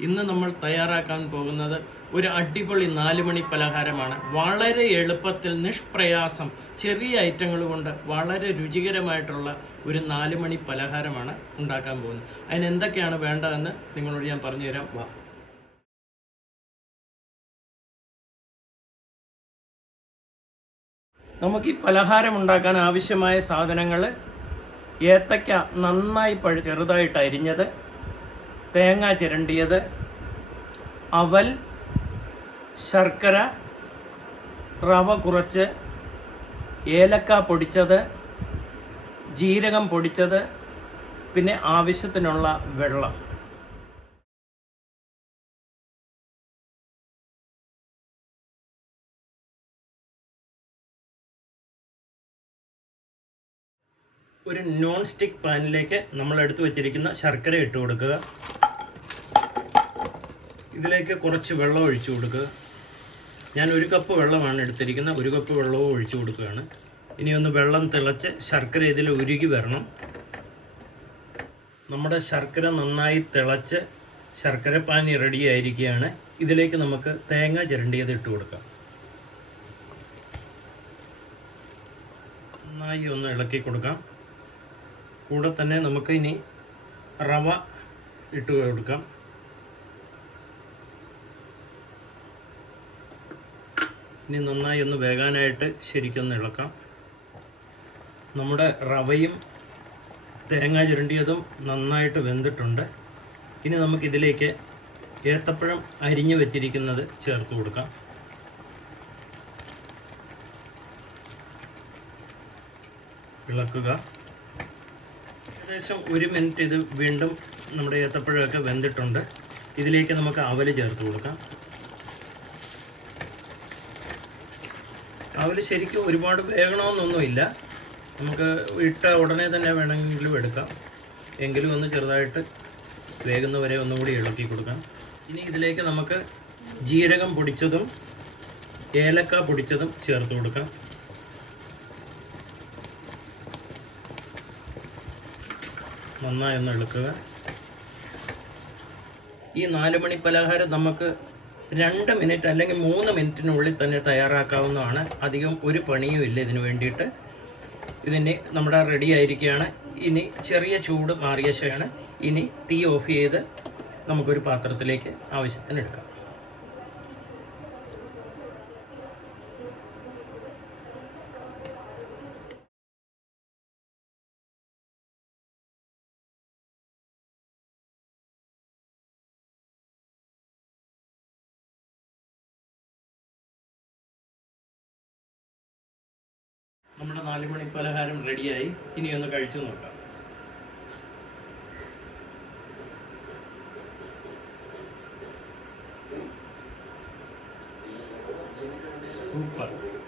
ഇന്ന് നമ്മൾ തയ്യാറാക്കാൻ പോകുന്നത് ഒരു അടിപൊളി നാലുമണി പലഹാരമാണ്. വളരെ എളുപ്പത്തിൽ നിഷ്പ്രയാസം ചെറിയ ഐറ്റങ്ങൾ കൊണ്ട് വളരെ രുചികരമായിട്ടുള്ള ഒരു നാലുമണി പലഹാരമാണ് ഉണ്ടാക്കാൻ പോകുന്നത്. അതിന് എന്തൊക്കെയാണ് വേണ്ടതെന്ന് നിങ്ങളോട് ഞാൻ പറഞ്ഞുതരാം. വാ. നമുക്ക് ഈ പലഹാരം ഉണ്ടാക്കാൻ ആവശ്യമായ സാധനങ്ങൾ ഏത്തയ്ക്ക നന്നായി പഴു ചെറുതായിട്ട് അരിഞ്ഞത് തേങ്ങ ചിരണ്ടിയത് അവൽ ശർക്കര റവ കുറച്ച് ഏലക്ക പൊടിച്ചത് ജീരകം പൊടിച്ചത് പിന്നെ ആവശ്യത്തിനുള്ള വെള്ളം. ഒരു നോൺ സ്റ്റിക്ക് പാനിലേക്ക് നമ്മൾ എടുത്തു വെച്ചിരിക്കുന്ന ശർക്കര ഇട്ട് കൊടുക്കുക. ഇതിലേക്ക് കുറച്ച് വെള്ളം ഒഴിച്ചു കൊടുക്കുക. ഞാൻ ഒരു കപ്പ് വെള്ളമാണ് എടുത്തിരിക്കുന്നത്. ഒരു കപ്പ് വെള്ളവും ഒഴിച്ചു കൊടുക്കുകയാണ്. ഇനി ഒന്ന് വെള്ളം തിളച്ച് ശർക്കര ഇതിൽ ഉരുകി വരണം. നമ്മുടെ ശർക്കര നന്നായി തിളച്ച് ശർക്കര പാനി റെഡി ആയിരിക്കുകയാണ്. ഇതിലേക്ക് നമുക്ക് തേങ്ങ ചിരണ്ടിയത് ഇട്ട് കൊടുക്കാം. നന്നായി ഒന്ന് ഇളക്കി കൊടുക്കാം. കൂടെ തന്നെ നമുക്ക് ഇനി റവ ഇട്ട് കൊടുക്കാം. ഇനി നന്നായി ഒന്ന് വേകാനായിട്ട് ശരിക്കൊന്ന് ഇളക്കാം. നമ്മുടെ റവയും തേങ്ങ ചുരണ്ടിയതും നന്നായിട്ട് വെന്തിട്ടുണ്ട്. ഇനി നമുക്കിതിലേക്ക് ഏത്തപ്പഴം അരിഞ്ഞു വെച്ചിരിക്കുന്നത് ചേർത്ത് കൊടുക്കാം. ഇളക്കുക. ഏകദേശം ഒരു മിനിറ്റ് ഇത് വീണ്ടും നമ്മുടെ ഏത്തപ്പഴമൊക്കെ വെന്തിട്ടുണ്ട്. ഇതിലേക്ക് നമുക്ക് അവൽ ചേർത്ത് കൊടുക്കാം. അവൽ ശരിക്കും ഒരുപാട് വേകണമെന്നൊന്നുമില്ല നമുക്ക് ഇട്ട ഉടനെ തന്നെ വേണമെങ്കിലും എടുക്കാം. എങ്കിലും ഒന്ന് ചെറുതായിട്ട് വേകുന്നവരെ ഒന്നുകൂടി ഇളക്കി കൊടുക്കാം. ഇനി ഇതിലേക്ക് നമുക്ക് ജീരകം പൊടിച്ചതും ഏലക്ക പൊടിച്ചതും ചേർത്ത് കൊടുക്കാം. നന്നായി ഒന്ന് ഇളക്കുക. ഈ നാല് മണി പലഹാരം നമുക്ക് രണ്ട് മിനിറ്റ് അല്ലെങ്കിൽ മൂന്ന് മിനിറ്റിനുള്ളിൽ തന്നെ തയ്യാറാക്കാവുന്നതാണ്. അധികം ഒരു പണിയും ഇല്ല ഇതിന് വേണ്ടിയിട്ട്. ഇതിന് നമ്മുടെ റെഡി ആയിരിക്കുകയാണ്. ഇനി ചെറിയ ചൂട് മാറിയ ശേഷമാണ് ഇനി തീ ഓഫ് ചെയ്ത് നമുക്കൊരു പാത്രത്തിലേക്ക് ആവശ്യത്തിന് എടുക്കാം. നമ്മുടെ നാലുമണി പലഹാരം റെഡിയായി. ഇനി ഒന്ന് കഴിച്ചു നോക്കാം. സൂപ്പർ.